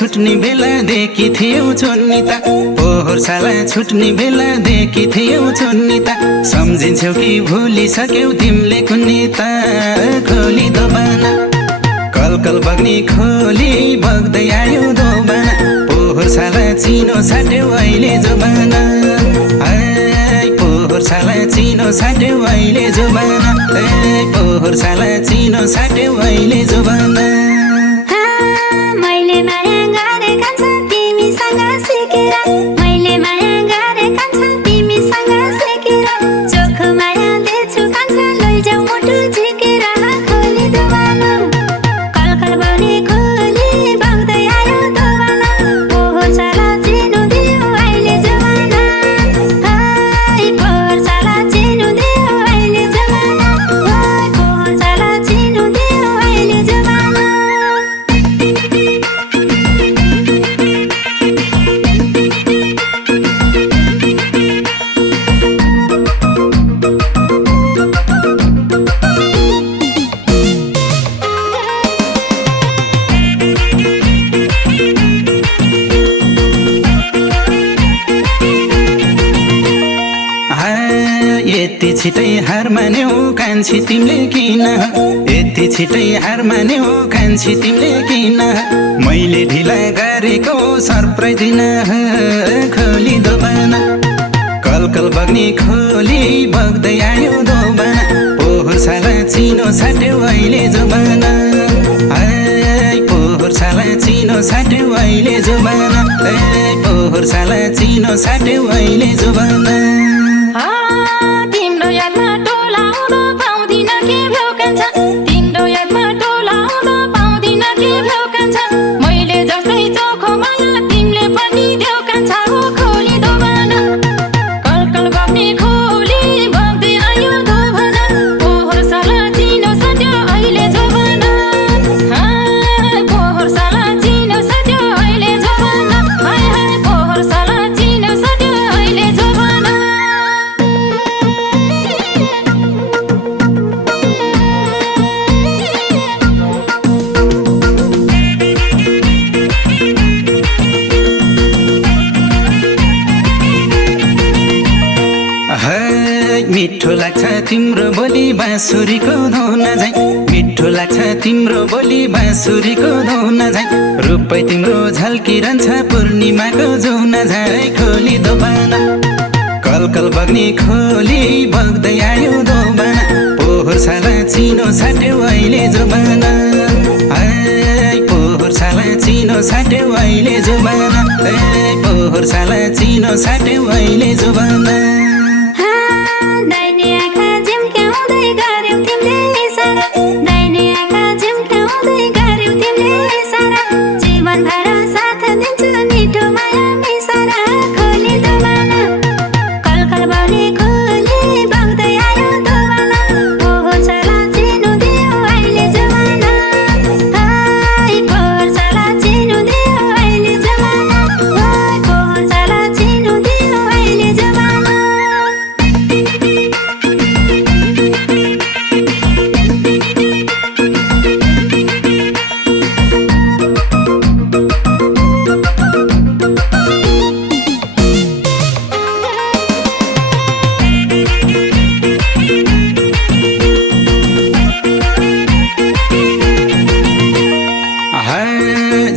छुट्ने बेला देखि थियौ चोन्नी त पोहोर साला छुट्ने बेला देखि थियौ चोन्नी त सम्झिन्छौ कि भुलिसक्यौ तिमीले कुन्नी त खोली दोबाना कलकल बग्ने खोली बग्दै आयो दोबाना पोहोर साला चिनो साट्यौ अहिले जोबाना पोहोर साला चिनो साट्यौ अहिले जोबाना पोहोर साला चिनो साट्यौ अहिले जोबाना मैले माया गरेका छ तिमीसँग सिकेर मैले माया गरेका छ तिमीसँग सिकेर चोखो माया दिन्छु कान्छ लैजाऊ मुटु झिकेर खोली दोबाना कलकल बग्ने खोली बग्दै आयो दोबाना पोहोर साला चिनो दियो अहिले जमाना पोहोर साला चिनो दियो अहिले जमाना पोहोर साला चिनो दियो अहिले जमाना यति छिटै हार मान्यौ कान्छी तिमीले किन यति छिटै हार मान्यौ कान्छी तिमीले किन मैले ढिला गरेको सरप्राइज दिन खोली दोबाना कलकल बग्ने खोली बग्दै आयो दोबाना पोहोर साला चिनो साट्यौ अहिले जोबाना पोहोर साला चिनो साट्यौ अहिले जोबाना पोहोर साला चिनो साट्यौ अहिले जोबाना तिम्रो यादमा टोलाउन पाउँदिन के भ्याउकान्छ तिम्रो यादमा टोलाउन पाउँदिन के भ्याउकान्छ मैले जस्तै चोखो माया तिमीले पनि देउकान्छ हो खोली दोबाना कलकल बग्ने खोली बग्दै आयो दोबाना पोहोर साला चिनो साट्यो अहिले जोबाना पोहोर साला चिनो साट्यो अहिले जोबाना पोहोर साला चिनो साट्यो अहिले जोबाना मिठो लाग्छ तिम्रो बोली बाँसुरीको धुन झैँ मिठो लाग्छ तिम्रो बोली बाँसुरीको धुन झैँ रूपै तिम्रो झल्किरहन्छ पूर्णिमाको जुन झैँ खोली दोबाना कलकल बग्ने खोली बग्दै आयो दोबाना पोहोर साला चिनो साट्यौ अहिले जोबाना पोहोर साला चिनो साट्यौ अहिले जोबाना पोहोर साला चिनो साट्यौ अहिले जोबाना दाहिने आँखा झिम्क्याउँदै गर्यौ तिमीले इसारा दाहिने आँखा झिम्क्याउँदै गर्यौ तिमीले इसारा जीवनभर साथ दिन्छु मिठो माया मिसारा खोली दोबाना कलकल बग्ने खोली बग्दै आयो दोबाना पोहोर साला चिनो दियो अहिले जमाना पोहोर साला चिनो दियो अहिले जमाना पोहोर साला चिनो दियो अहिले जमाना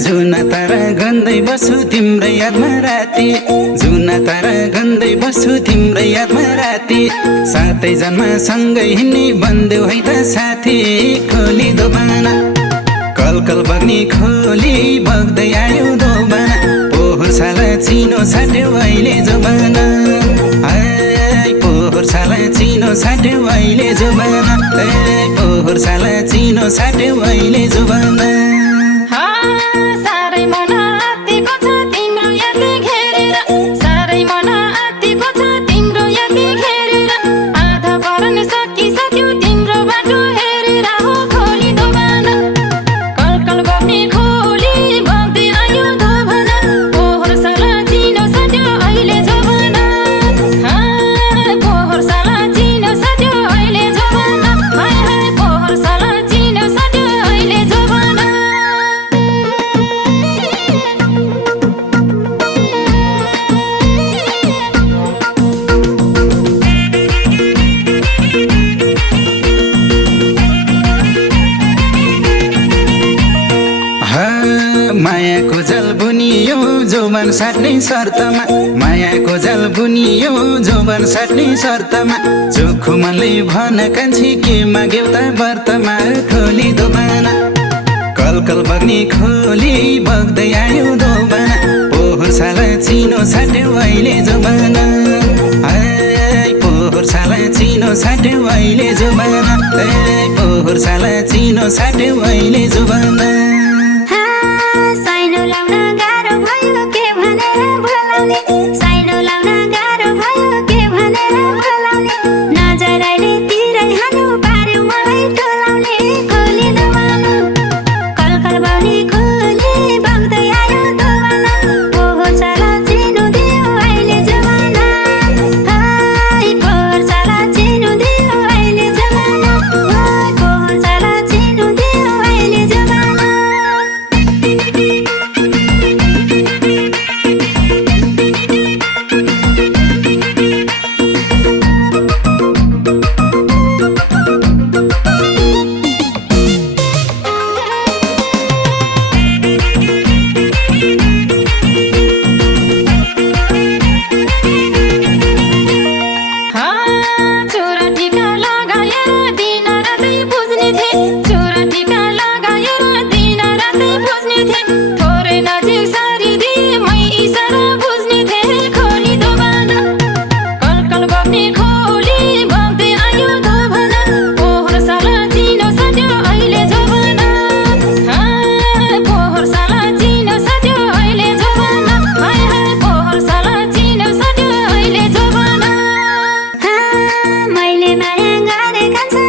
जुन तारा गन्दै बस्छु तिम्रै यादमा राति जुन तारा गन्दै बस्छु तिम्रै यादमा राति सातै जन्म सँगै हिँड्ने बन्देऊ है त साथी खोली दोबाना कलकल बग्ने खोली बग्दै आयो दोबाना पोहोर साला चिनो साट्यौ अहिले जोबाना पोहोर साला चिनो साट्यौ अहिले जोबाना पोहोर साला चिनो साट्यौ अहिले जोबाना साह्रै मन आत्तिको छ तिम्रो यादले घेरेर साह्रै मन आत्तिको छ तिम्रो यादले घेरेर आधा परान सकिसक्यो तिम्रो बाटो हेरेर हो खोली दोबाना कलकल बग्ने खोली बग्दै आयो दोबाना पोहोर साला चिनो साट्यो अहिले जोबाना पोहोर साला चिनो साट्यो अहिले जोबाना पोहोर साला चिनो साट्यो अहिले जोबाना मायाको जाल बुनियो जोबन साट्ने शर्तमा मायाको जाल बुनियो जोबन साट्ने शर्तमा चोखो मनले भन कान्छी के माग्यौ त व्रतमा खोली दोबाना कलकल बग्ने खोली बग्दै आयो दोबाना पोहोर साला चिनो साट्यो अहिले जोबाना पोहोर साला चिनो साट्यो अहिले जोबाना पोहोर साला चिनो साट्यो अहिले जोबाना साइनो लाउन गाह्रो भयो के भनेर बोलाउने साइनो लाउन गाह्रो भयो के भनेर बोलाउने नजर अहिले तिरै हानु पार्यो मलाई टोलाउने खोली दोबाना कलकल बग्ने खोली बग्दै आयो दोबाना पोहोर साला चिनो दियो अहिले जमाना पोहोर साला चिनो दियो अहिले जमाना पोहोर साला चिनो दियो अहिले जमाना चोरा टिका लगाएर दिन रातै बुझ्ने थिए चोरा टिका लगाएर दिन रातै बुझ्ने थिए थोरै नजिक सारिदिए मै इसारा बुझ्ने थिए खोली दोबाना कलकल बग्ने खोली बग्दै आयो दोबाना पोहोर साला चिनो साट्यो अहिले जोबाना पोहोर साला चिनो साट्यो अहिले जोबाना पोहोर साला चिनो साट्यो अहिले जोबाना मैले माया गरे कान्छा